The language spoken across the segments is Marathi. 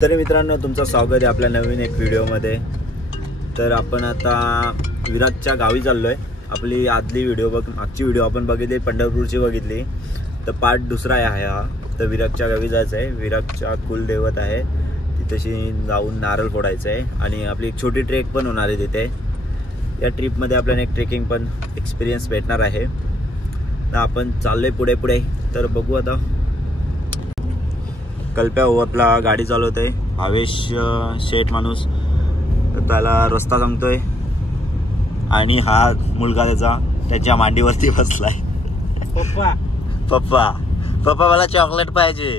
तर मित्रांनो तुमचं स्वागत आहे आपल्या नवीन एक व्हिडिओमध्ये। तर आपण आता विराटच्या गावी चाललोय। आपली आदली मागची व्हिडिओ आपण बघितली, पंढरपूरची बघितली, तर पार्ट दुसरा आहे हा। तर विराटच्या गावी जायचं आहे, विराटच्या कुलदैवत आहे तिथेशी जाऊन नारळ फोडायचं आहे आणि आपली एक छोटी ट्रेक पण होणार आहे तिथे। या ट्रिपमध्ये आपल्याला एक ट्रेकिंग पण एक्सपिरियन्स भेटणार आहे। तर आपण चाललोय पुढे तर बघू आता। कल्प्या हो आपला गाडी चालवतोय, भावेश शेठ माणूस त्याला रस्ता सांगतोय आणि हा मुलगा त्याच्या मांडीवरती बसलाय। पप्पा मला चॉकलेट पाहिजे।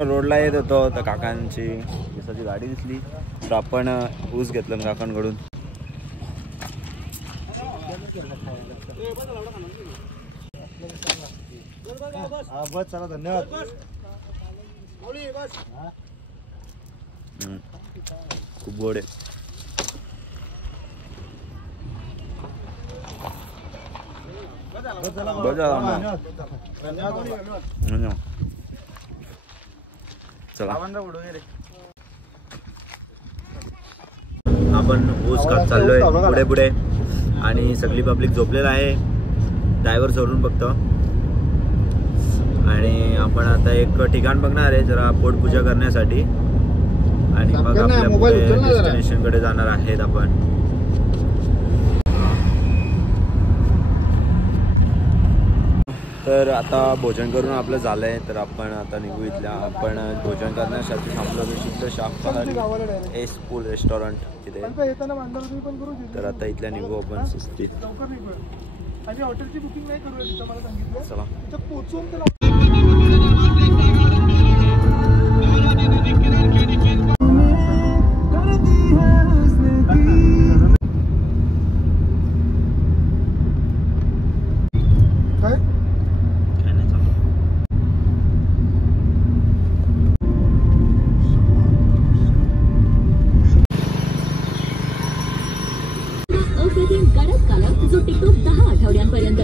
रोडला येत होतो तर काकांची ऊसाची गाडी दिसली तर आपण ऊस घेतलं काकांकडून। बस चला, धन्यवाद। खूप गोड आहे। चला आपण ऊस खात चाललोय पुढे आणि सगळी पब्लिक झोपलेला आहे, ड्रायव्हर सोडून फक्त। आणि आपण आता एक ठिकाण बघणार आहे जरा पोटपूजा करण्यासाठी आणि मग आपल्या डेस्टिनेशन कडे जाणार आहेत आपण। तर आता भोजन करून आपलं झालंय, तर आपण आता निघू इथल्या। आपण भोजन करण्यासाठी थांबलो विशिष्ट शाकाहारी एस पूल रेस्टॉरंट तिथे। तर आता इथल्या निघू आपण सुस्तीत। हॉटेलची बुकिंग नाही करूया तिथं, मला सांगितलं चला तिथं पोहोचून त्याला जो टिकतो 10 आठवड्यांपर्यंत।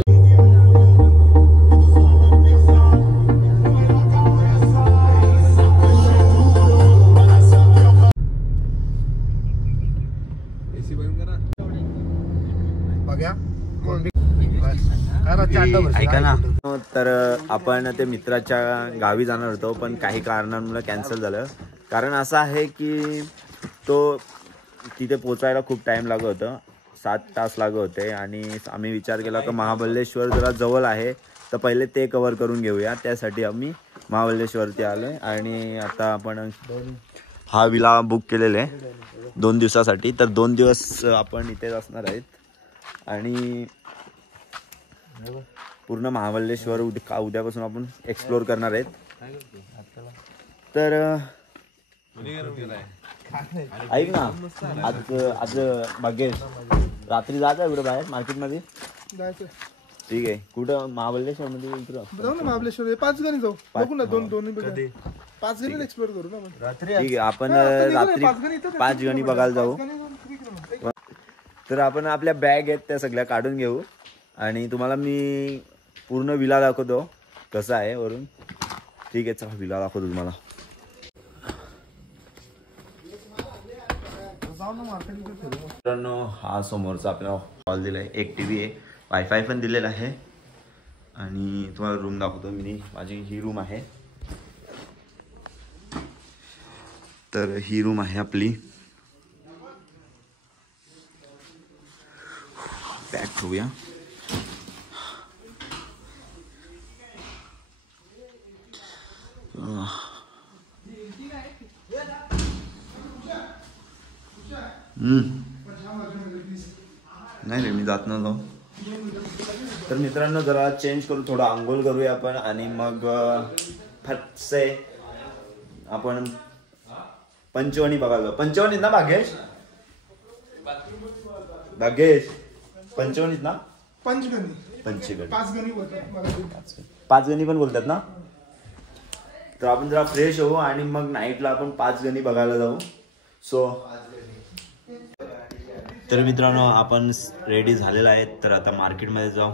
ऐका ना, तर आपण ते मित्राच्या गावी जाणार होतो पण काही कारणांमुळे कॅन्सल झालं। कारण असं आहे की तो तिथे पोचायला खूप टाइम लागत होतं, 7 तास लागत होते आणि आम्ही विचार केला की महाबळेश्वर जरा जवळ आहे तर पहिले ते कव्हर करून घेऊया। त्यासाठी आम्ही महाबळेश्वरती आलोय आणि आता आपण हा विला बुक केलेला आहे 2 दिवसासाठी। तर 2 दिवस आपण इथेच असणार आहेत आणि पूर्ण महाबळेश्वर उद्यापासून आपण एक्सप्लोर करणार आहेत। तर ऐक ना, आज भाग्येश रात्री जायचं इकडे बाहेर मार्केटमध्ये जायचं। ठीक आहे, कुठं महाबळेश्वर मध्ये जाऊ ना, महाबळेश्वर 5 गणी जाऊ, बघू ना, दोन्ही 5 गणी एक्सप्लोर करू ना रात्री। ठीक आहे, आपण रात्री 5 गणी बघायला जाऊ। तर आपण आपल्या बॅग आहेत त्या सगळ्या काढून घेऊ आणि तुम्हाला मी पूर्ण विला दाखवतो कसा आहे वरून। ठीक आहे, चला विला दाखवतो तुम्हाला। मित्रांनो हा समोरचा आपल्याला हॉल दिलाय, एक टीव्ही आहे, वायफाय पण दिलेला आहे आणि तुम्हाला रूम दाखवतो मी। माझी ही रूम आहे, तर ही रूम आहे आपली। बॅग ठेवूया। नाही रे, मी जात नव्हतो। तर मित्रांनो जरा चेंज करू, थोडा आंघोळ करूया आपण आणि मग फटसे आपण पंचवणी बघायला। पंचवणीत ना भाग्येश? पंचवणीत ना? पंचगणी 5 गणी पण बोलतात ना। तर आपण जरा फ्रेश होऊ आणि मग नाईटला आपण 5 गणी बघायला जाऊ। सो तर मित्रांनो आपण रेडी झालेला आहे, तर आता मार्केटमध्ये जाऊ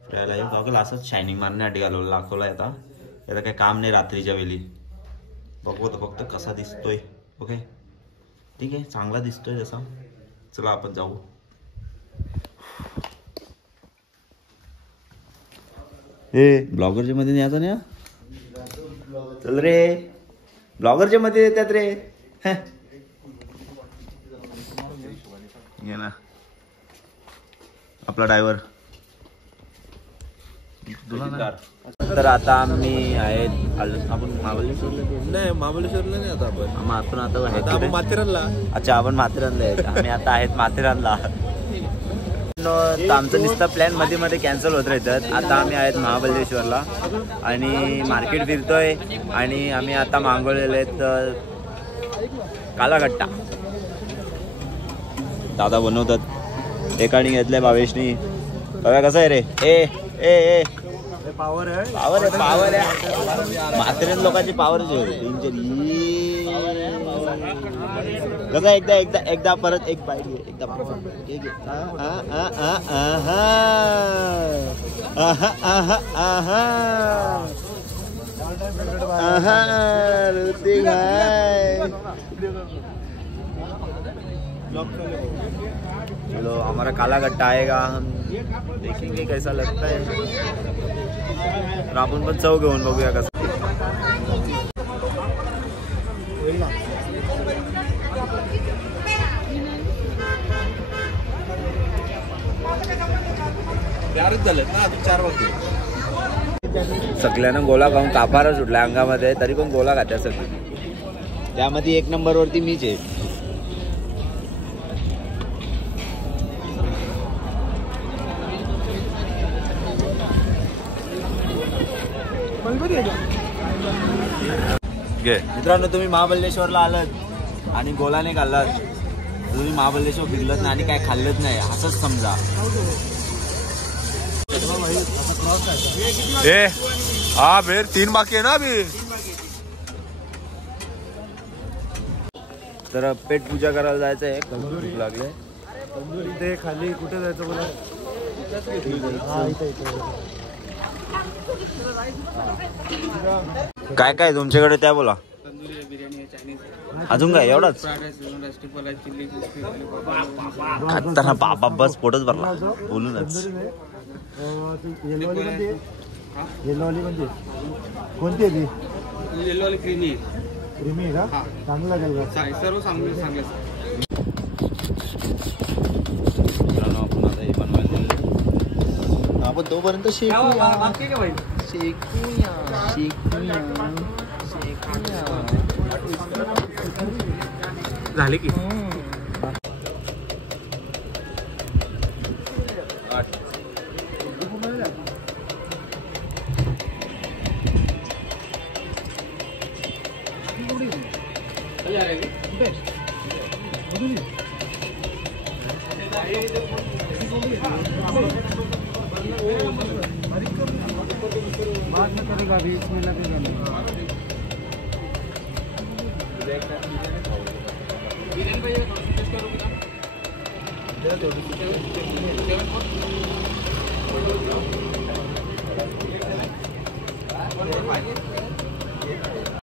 फिरायला येऊ। असंच शायनिंग मारण्यासाठी घालवलं दाखवलं आता काही काम नाही रात्रीच्या वेळी। बघू आता फक्त कसा दिसतोय. ओके ठीक आहे, चांगला दिसतोय तसा. चला आपण जाऊ. हे ब्लॉगरच्या मध्ये न्यायचा नाही. चल रे, ब्लॉगरच्या मध्ये येतात रे. ये ना आपला ड्रायव्हर. तर आता आम्ही आहेत आपण महाबळेश्वरला नाही आता आपण आता माथेरानला. अच्छा आपण माथेरानला आहेत. आम्ही आता आहेत माथेरानला. तर आमचं नुसतं प्लॅन मध्ये मध्ये कॅन्सल होत राहतात. आता आम्ही आहेत महाबळेश्वरला आणि मार्केट फिरतोय आणि आम्ही आता मागवलेले आहेत कालागट्टा. दादा बनवतात. एकाने घेतलंय भावेशनी. बघा कसं आहे रे. ए ए ए पावर आहे, पावर आहे, पावर आहे. माथेरान लोकांची पावर कसं एकदा एकदा एकदा परत एक बाईट घे. एकदा चलो हमारा काला गट्टा आएगा, हम देखेंगे कैसा लगता है. तर आपण पण चव घेऊन बघूया कसं. सगळ्यांना गोला खाऊन कापारा सुटला अंगामध्ये, तरी पण गोला खात्या सगळी. त्यामध्ये एक नंबर वरती मीच आहे. मित्रांनो तुम्ही महाबळेश्वरला आलात आणि गोलाने खाल्लात, तुम्ही महाबळेश्वर फिरलत नाही आणि काय खाल्लंच नाही असंच समजा. हा भेर 3 बाकी आहे ना अभी. तर पेट पूजा करायला जायचं आहे. भूक लागले. ते खाली कुठे जायचं बोला. काय काय तुमच्याकडे त्या बोला. तंदुरी बिर्याणी आहे, चायनीज आहे, अजून काय एवढाच फ्राईड राईस, ट्रिपल आहे, चिल्ली खाताना बाबा बस पोटच भरला बोलूनच. येल्लोवाली म्हणजे कोणती आहे ती? येल्लोवाली क्रीमी क्रीमी आहे का? चांगला लागेल का? सर्व चांगले मित्रांनो आपण आता हे बनवायला आपण तोपर्यंत शेकूया शेकूया शेकूया शेकूया. झाले की बाद में करेगा अभी, इसमें लगेगा नहीं.